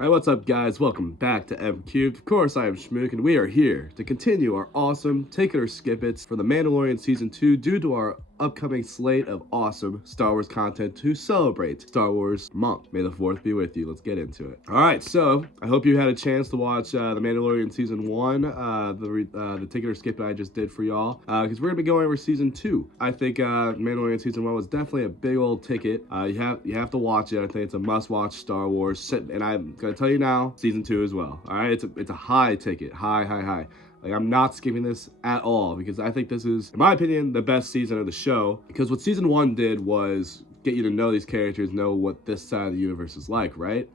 Alright, what's up guys? Welcome back to MCubed. Of course, I am Schmook, and we are here to continue our awesome Take It or Skip It for the Mandalorian Season 2 due to our upcoming slate of awesome Star Wars content to celebrate Star Wars month. May the 4th be with you. Let's get into it. Alright, so I hope you had a chance to watch the Mandalorian Season 1, the Take It or Skip It I just did for y'all, because we're going to be going over Season 2. I think Mandalorian Season 1 was definitely a big old ticket. You have to watch it. I think it's a must-watch Star Wars, and I'm going to tell you now, Season 2 as well. Alright, it's a high ticket. High. Like, I'm not skipping this at all because I think this is, in my opinion, the best season of the show. Because what Season 1 did was get you to know these characters, know what this side of the universe is like, right?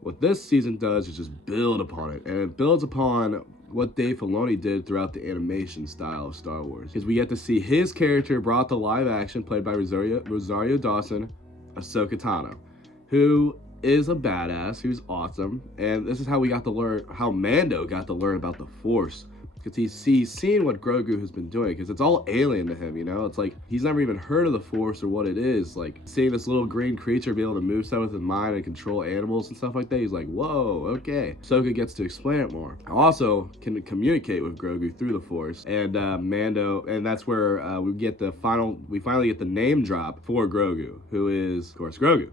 What this season does is just build upon it. And it builds upon what Dave Filoni did throughout the animation style of Star Wars. Because we get to see his character brought to live action, played by Rosario Dawson, Ahsoka Tano, who is a badass, who's awesome. And this is how we got to learn, how Mando got to learn about the Force. Because he's seen what Grogu has been doing, because it's all alien to him, you know? It's like, he's never even heard of the Force or what it is. Like, seeing this little green creature be able to move stuff with his mind and control animals and stuff like that, he's like, whoa, okay. Ahsoka gets to explain it more. Also, can communicate with Grogu through the Force. And Mando, and that's where we finally get the name drop for Grogu, who is, of course, Grogu.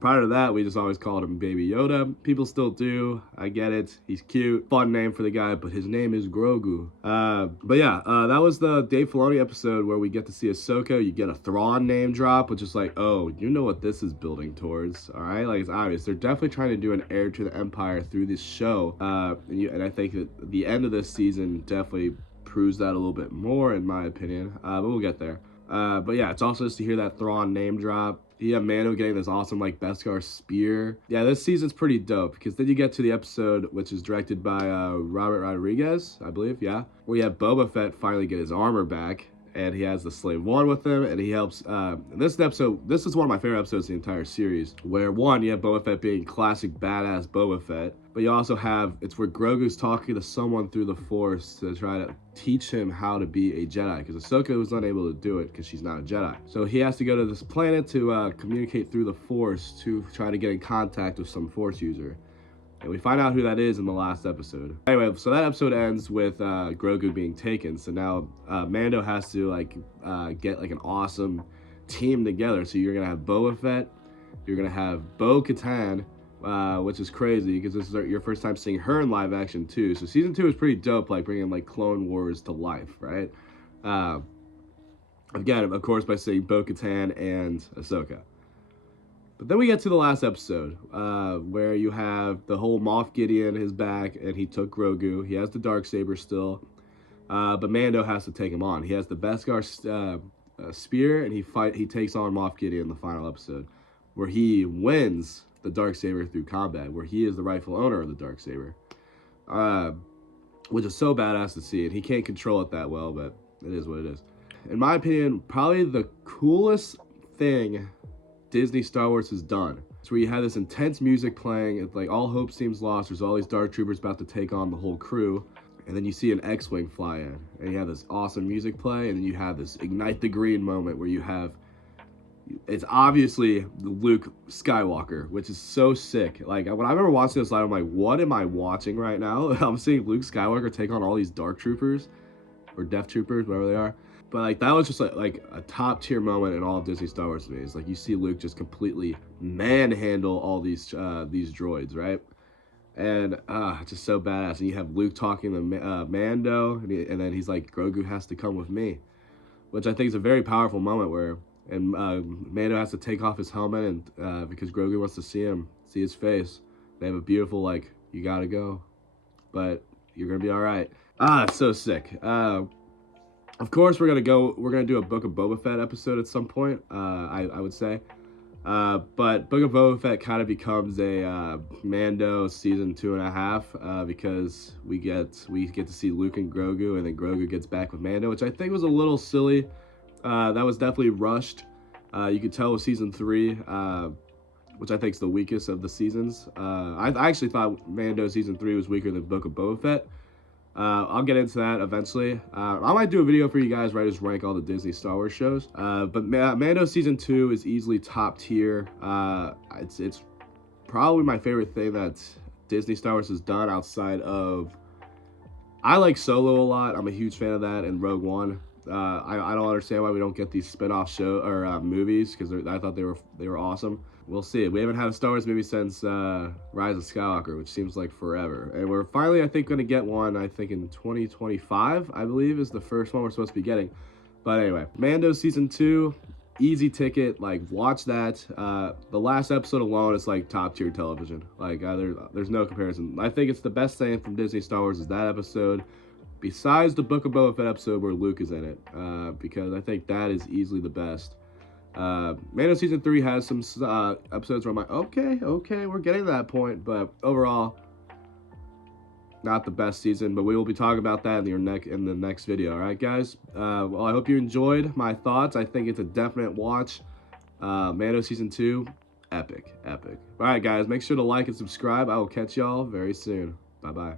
Prior to that, we just always called him Baby Yoda. People still do. I get it. He's cute. Fun name for the guy, but his name is Grogu. But yeah, that was the Dave Filoni episode where we get to see Ahsoka. You get a Thrawn name drop, which is like, oh, you know what this is building towards, all right? Like, it's obvious. They're definitely trying to do an heir to the Empire through this show, and I think that the end of this season definitely proves that a little bit more, in my opinion, but we'll get there. But yeah, it's also just to hear that Thrawn name drop. You have Mando getting this awesome, like, Beskar spear. Yeah, this season's pretty dope, because then you get to the episode, which is directed by Robert Rodriguez, I believe, yeah, where you have Boba Fett finally get his armor back, and he has the Slave One with him, and he helps, this is one of my favorite episodes in the entire series, where one, you have Boba Fett being classic badass Boba Fett, but you also have, it's where Grogu's talking to someone through the Force to try to teach him how to be a Jedi, because Ahsoka was unable to do it because she's not a Jedi. So he has to go to this planet to communicate through the Force to try to get in contact with some Force user. And we find out who that is in the last episode. Anyway, so that episode ends with Grogu being taken. So now Mando has to get like an awesome team together. So you're gonna have Boba Fett, you're gonna have Bo-Katan, which is crazy because this is your first time seeing her in live action too. So season 2 is pretty dope, like bringing like Clone Wars to life, right? Again, of course, by saying Bo-Katan and Ahsoka. But then we get to the last episode, where you have the whole Moff Gideon is back, and he took Grogu. He has the Darksaber still, but Mando has to take him on. He has the Beskar spear, and he takes on Moff Gideon in the final episode, where he wins the Darksaber through combat, where he is the rightful owner of the Darksaber, which is so badass to see. And he can't control it that well, but it is what it is. In my opinion, probably the coolest thing Disney Star Wars has done. It's where you have this intense music playing, it's like all hope seems lost, there's all these Dark Troopers about to take on the whole crew, and then you see an X-Wing fly in, and you have this awesome music play, and then you have this ignite the green moment where you have, it's obviously Luke Skywalker, which is so sick. Like, when I remember watching this live, I'm like, what am I watching right now? I'm seeing Luke Skywalker take on all these Dark Troopers, or Death Troopers, whatever they are. But like that was just like a top tier moment in all of Disney Star Wars to me. It's like you see Luke just completely manhandle all these droids, right? And just so badass. And you have Luke talking to Mando, and then he's like, Grogu has to come with me, which I think is a very powerful moment where Mando has to take off his helmet, and because Grogu wants to see his face. They have a beautiful like, you gotta go, but you're gonna be all right. It's so sick. Of course, we're gonna do a Book of Boba Fett episode at some point. I would say, but Book of Boba Fett kind of becomes a Mando season 2.5 because we get to see Luke and Grogu, and then Grogu gets back with Mando, which I think was a little silly. That was definitely rushed. You could tell with season 3, which I think is the weakest of the seasons. I actually thought Mando season 3 was weaker than Book of Boba Fett. I'll get into that eventually. I might do a video for you guys where I just rank all the Disney Star Wars shows. But Mando season 2 is easily top tier. It's probably my favorite thing that Disney Star Wars has done outside of. I like Solo a lot. I'm a huge fan of that, and Rogue One. I don't understand why we don't get these spin-off show or movies, because I thought they were awesome. We'll see. We haven't had a Star Wars movie since Rise of Skywalker, which seems like forever. And we're finally, I think, going to get one, I think, in 2025, I believe, is the first one we're supposed to be getting. But anyway, Mando Season 2, easy ticket. Like, watch that. The last episode alone is, like, top-tier television. Like, there's no comparison. I think it's the best thing from Disney Star Wars is that episode, besides the Book of Boba Fett episode where Luke is in it, because I think that is easily the best. Mando Season 3 has some episodes where I'm like, okay, we're getting to that point, but overall, not the best season, but we will be talking about that in the next video. All right, guys. Well, I hope you enjoyed my thoughts. I think it's a definite watch. Mando Season 2, epic. All right, guys, make sure to like and subscribe. I will catch y'all very soon. Bye-bye.